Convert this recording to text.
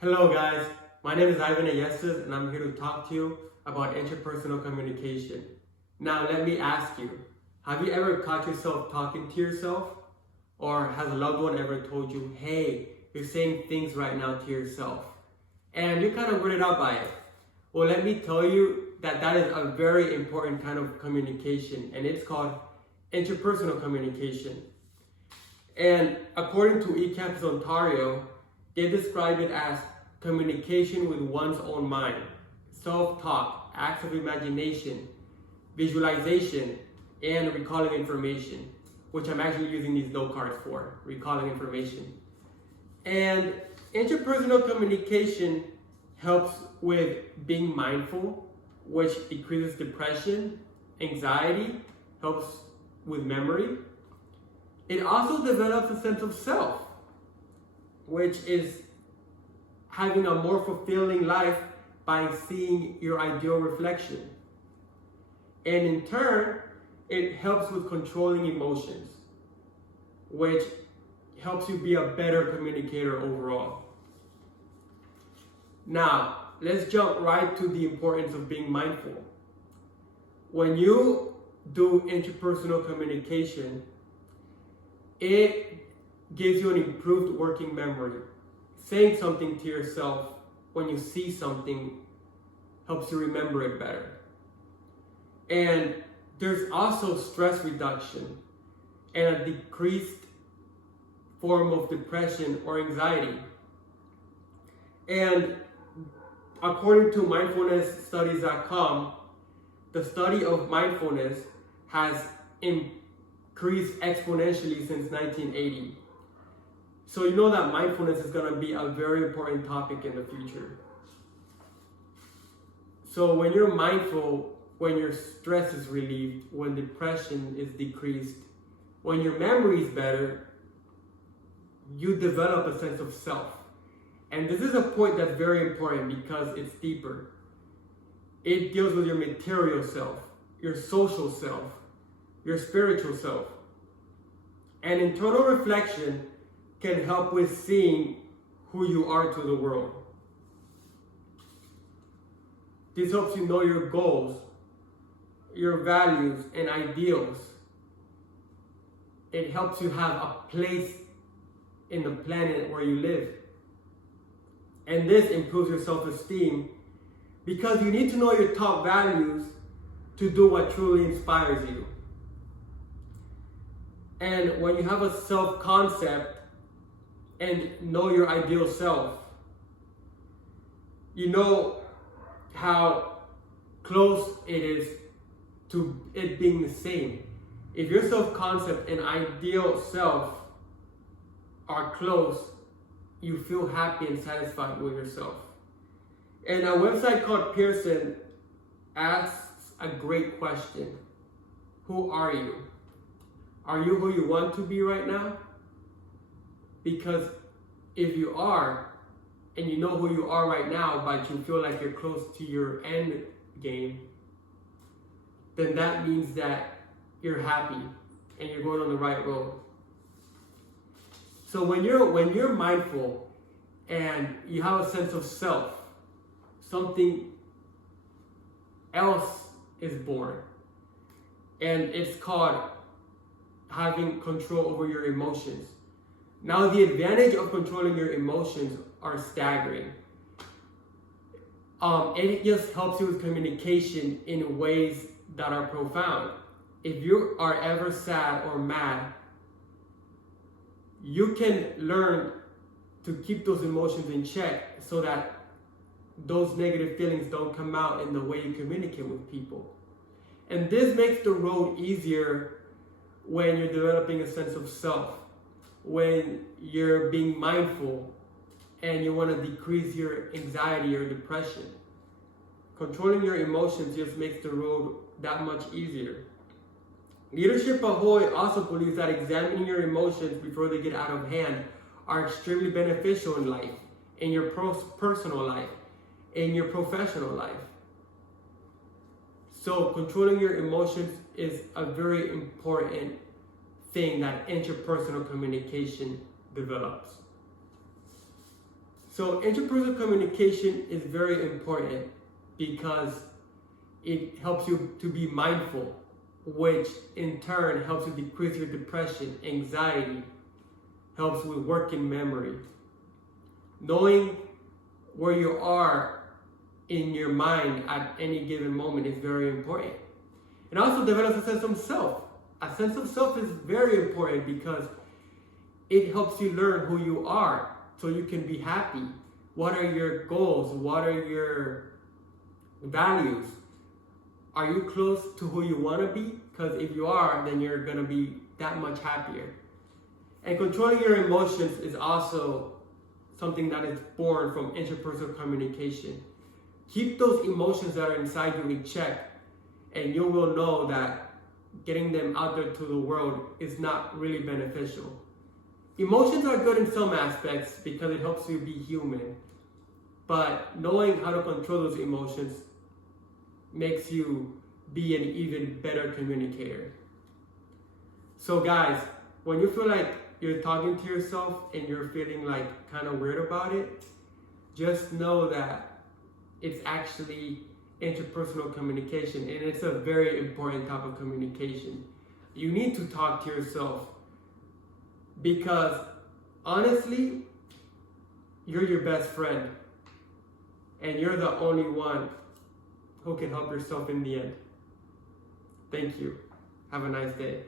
Hello guys, my name is Ivan Ayestas and I'm here to talk to you about interpersonal communication. Now let me ask you, have you ever caught yourself talking to yourself? Or has a loved one ever told you, hey, you're saying things right now to yourself? And you're kind of weirded out by it. Well, let me tell you that is a very important kind of communication, and it's called interpersonal communication. And according to eCampus Ontario, they describe it as communication with one's own mind, self-talk, acts of imagination, visualization, and recalling information, which I'm actually using these note cards for, recalling information. And interpersonal communication helps with being mindful, which decreases depression, anxiety, helps with memory. It also develops a sense of self, which is having a more fulfilling life by seeing your ideal reflection. And in turn, it helps with controlling emotions, which helps you be a better communicator overall. Now, let's jump right to the importance of being mindful. When you do interpersonal communication, it gives you an improved working memory. Saying something to yourself when you see something helps you remember it better. And there's also stress reduction and a decreased form of depression or anxiety. And according to mindfulnessstudies.com, the study of mindfulness has increased exponentially since 1980. So you know that mindfulness is going to be a very important topic in the future. So when you're mindful, when your stress is relieved, when depression is decreased, when your memory is better, you develop a sense of self. And this is a point that's very important because it's deeper. It deals with your material self, your social self, your spiritual self. And internal reflection can help with seeing who you are to the world. This helps you know your goals, your values, and ideals. It helps you have a place in the planet where you live. And this improves your self-esteem because you need to know your top values to do what truly inspires you. And when you have a self-concept and know your ideal self, you know how close it is to it being the same. If your self-concept and ideal self are close, you feel happy and satisfied with yourself. And a website called Pearson asks a great question. Who are you? Are you who you want to be right now? Because if you are, and you know who you are right now, but you feel like you're close to your end game, then that means that you're happy and you're going on the right road. So when you're mindful and you have a sense of self, something else is born. And it's called having control over your emotions. Now, the advantage of controlling your emotions are staggering. It just helps you with communication in ways that are profound. If you are ever sad or mad, you can learn to keep those emotions in check so that those negative feelings don't come out in the way you communicate with people. And this makes the road easier when you're developing a sense of self, when you're being mindful and you want to decrease your anxiety or depression. Controlling your emotions just makes the road that much easier. Leadership Ahoy also believes that examining your emotions before they get out of hand are extremely beneficial in life, in your personal life, in your professional life. So controlling your emotions is a very important thing that interpersonal communication develops. So interpersonal communication is very important because it helps you to be mindful, which in turn helps you decrease your depression, anxiety, helps with working memory. Knowing where you are in your mind at any given moment is very important. It also develops a sense of self. A sense of self is very important because it helps you learn who you are so you can be happy. What are your goals? What are your values? Are you close to who you want to be? Because if you are, then you're going to be that much happier. And controlling your emotions is also something that is born from interpersonal communication. Keep those emotions that are inside you in check, and you will know that getting them out there to the world is not really beneficial. Emotions are good in some aspects because it helps you be human, but knowing how to control those emotions makes you be an even better communicator. So guys, when you feel like you're talking to yourself and you're feeling like kind of weird about it, just know that it's actually interpersonal communication, and it's a very important type of communication. You need to talk to yourself because honestly, you're your best friend and you're the only one who can help yourself in the end. Thank you. Have a nice day.